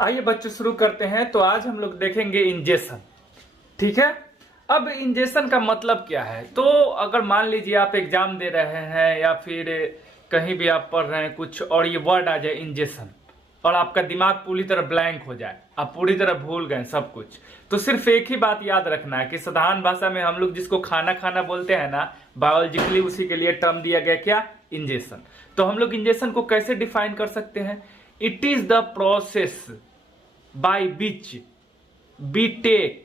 आइए बच्चों शुरू करते हैं। तो आज हम लोग देखेंगे इंजेक्शन। ठीक है, अब इंजेक्शन का मतलब क्या है। तो अगर मान लीजिए आप एग्जाम दे रहे हैं या फिर कहीं भी आप पढ़ रहे हैं कुछ और ये वर्ड आ जाए इंजेक्शन और आपका दिमाग पूरी तरह ब्लैंक हो जाए, आप पूरी तरह भूल गए सब कुछ, तो सिर्फ एक ही बात याद रखना है कि साधारण भाषा में हम लोग जिसको खाना खाना बोलते हैं ना, बायोलॉजिकली उसी के लिए टर्म दिया गया क्या, इंजेक्शन। तो हम लोग इंजेक्शन को कैसे डिफाइन कर सकते हैं। It is the process by which we take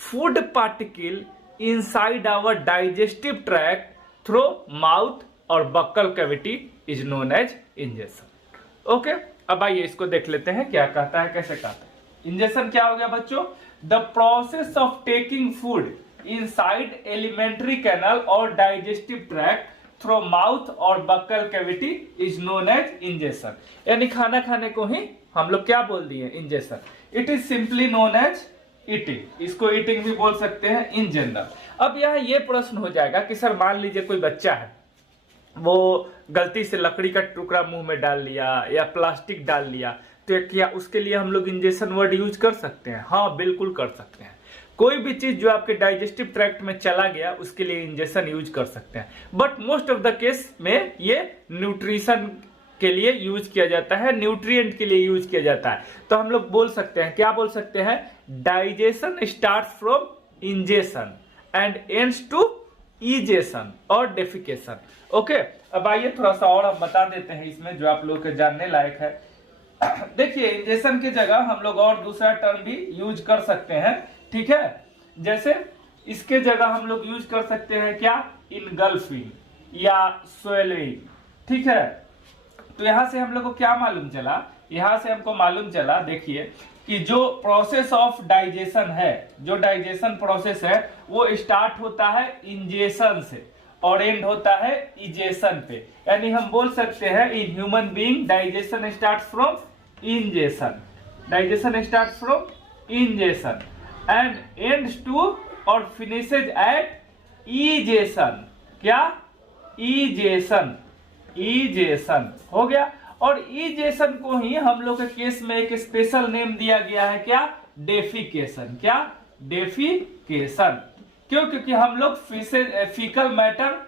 food particle inside our digestive tract through mouth और buccal cavity is known as ingestion। Okay, अब आइए इसको देख लेते हैं क्या कहता है, कैसे कहता है। इंजेक्शन क्या हो गया बच्चों, the process of taking food inside alimentary canal और डाइजेस्टिव ट्रैक्ट थ्रू माउथ और buccal cavity is known as injection. यानी खाना खाने को ही हम लोग क्या बोल दिए, injection. It is simply known as eating, इसको ईटिंग भी बोल सकते हैं इन जनरल। अब यहाँ ये प्रश्न हो जाएगा कि सर मान लीजिए कोई बच्चा है, वो गलती से लकड़ी का टुकड़ा मुंह में डाल लिया या प्लास्टिक डाल लिया, तो क्या उसके लिए हम लोग इंजेक्शन वर्ड यूज कर सकते हैं। हाँ बिल्कुल कर सकते हैं। कोई भी चीज जो आपके डाइजेस्टिव ट्रैक्ट में चला गया उसके लिए इंजेक्शन यूज कर सकते हैं। But most of the case में ये न्यूट्रिशन के लिए यूज किया जाता है, न्यूट्रिएंट के लिए यूज किया जाता है। तो हम लोग बोल सकते हैं, क्या बोल सकते हैं, digestion starts from injection and ends to egestion और डेफिकेशन। ओके, अब आइए थोड़ा सा और हम बता देते हैं इसमें जो आप लोग के जानने लायक है। देखिए इंजेक्शन की जगह हम लोग और दूसरा टर्म भी यूज कर सकते हैं। ठीक है, जैसे इसके जगह हम लोग यूज कर सकते हैं क्या, इनगल्फिंग या स्वेलिंग। ठीक है, तो यहां से हम लोग को क्या मालूम चला, यहां से हमको मालूम चला, देखिए कि जो प्रोसेस ऑफ डाइजेशन है, जो डाइजेशन प्रोसेस है वो स्टार्ट होता है इंजेक्शन से और एंड होता है इजेशन पे। यानी हम बोल सकते हैं in human being digestion start from injection, digestion start from injection and ends to और फिनिशेज एट इजेशन। क्या, इजेशन, इजेशन हो गया। और इजेशन को ही हम लोग के केस में एक स्पेशल नेम दिया गया है, क्या, डेफिकेशन। क्या, डेफिकेशन। क्यों, क्योंकि हम लोग फीकल मैटर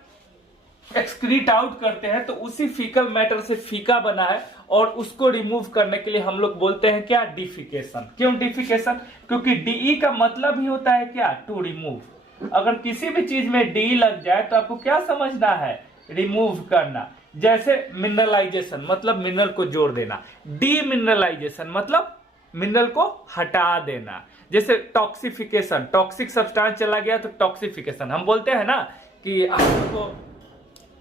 एक्सक्रीट आउट करते हैं, तो उसी फीकल मैटर से फीका बना है और उसको रिमूव करने के लिए हम लोग बोलते हैं क्या, डिफिकेशन। क्यों डिफिकेशन, क्योंकि डीई का मतलब ही होता है क्या, टू रिमूव। अगर किसी भी चीज में डी लग जाए तो आपको क्या समझना है, रिमूव करना। जैसे मिनरलाइजेशन मतलब मिनरल को जोड़ देना, डीमिनरलाइजेशन मतलब मिनरल को हटा देना। जैसे टॉक्सिफिकेशन, टॉक्सिक सब्सटेंस चला गया तो टॉक्सिफिकेशन। हम बोलते हैं ना कि आपको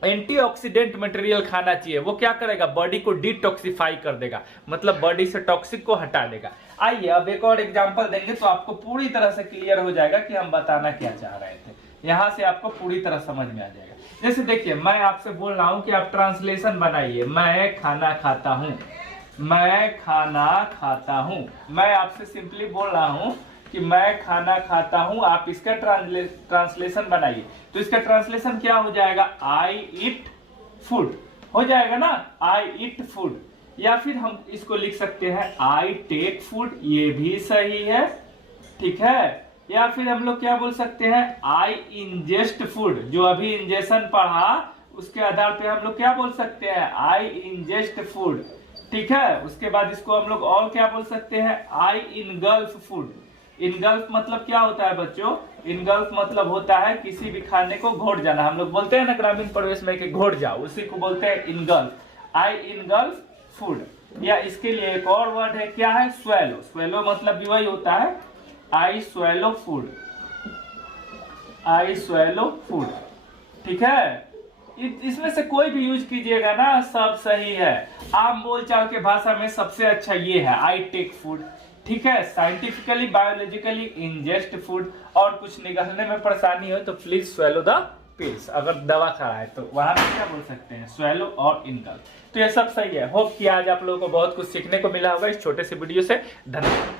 एंटीऑक्सीडेंट मटेरियल खाना चाहिए, वो क्या करेगा, बॉडी को डिटॉक्सिफाई कर देगा, मतलब बॉडी से टॉक्सिक को हटा देगा। आइए अब एक और एग्जांपल देंगे तो आपको पूरी तरह से क्लियर हो जाएगा कि हम बताना क्या चाह रहे थे। यहां से आपको पूरी तरह समझ में आ जाएगा। जैसे देखिए मैं आपसे बोल रहा हूं कि आप ट्रांसलेशन बनाइए, मैं खाना खाता हूं, मैं खाना खाता हूं। मैं आपसे सिंपली बोल रहा हूं कि मैं खाना खाता हूं, आप इसका ट्रांसलेशन बनाइए। तो इसका ट्रांसलेशन क्या हो जाएगा, आई ईट फूड हो जाएगा ना, आई ईट फूड। या फिर हम इसको लिख सकते हैं आई टेक फूड, ये भी सही है। ठीक है, या फिर हम लोग क्या बोल सकते हैं, आई इंजेस्ट फूड, जो अभी इंजेक्शन पढ़ा उसके आधार पे हम लोग क्या बोल सकते हैं, आई इंजेस्ट फूड। ठीक है, उसके बाद इसको हम लोग और क्या बोल सकते हैं, आई इनगल्फ फूड। इनगल्फ मतलब क्या होता है बच्चों, इनगल्फ मतलब होता है किसी भी खाने को घोट जाना। हम लोग बोलते हैं ना ग्रामीण परिवेश में कि घोट जाओ, उसी को बोलते हैं इनगल्फ, आई इनगल्फ फूड। या इसके लिए एक और वर्ड है, क्या है, स्वेलो। स्वेलो मतलब भी वही होता है, आई स्वेलो फूड, आई स्वेलो फूड। ठीक है, इसमें से कोई भी यूज कीजिएगा ना सब सही है। आम बोलचाल के भाषा में सबसे अच्छा ये है, आई टेक फूड। ठीक है, साइंटिफिकली बायोलॉजिकली इंजेस्ट फूड। और कुछ निगलने में परेशानी हो तो प्लीज स्वेलो द पिल्स। अगर दवा खा रहा है तो वहां पे क्या बोल सकते हैं, स्वेलो और इनगल्फ। तो ये सब सही है। होप कि आज आप लोगों को बहुत कुछ सीखने को मिला होगा इस छोटे से वीडियो से। धन्यवाद।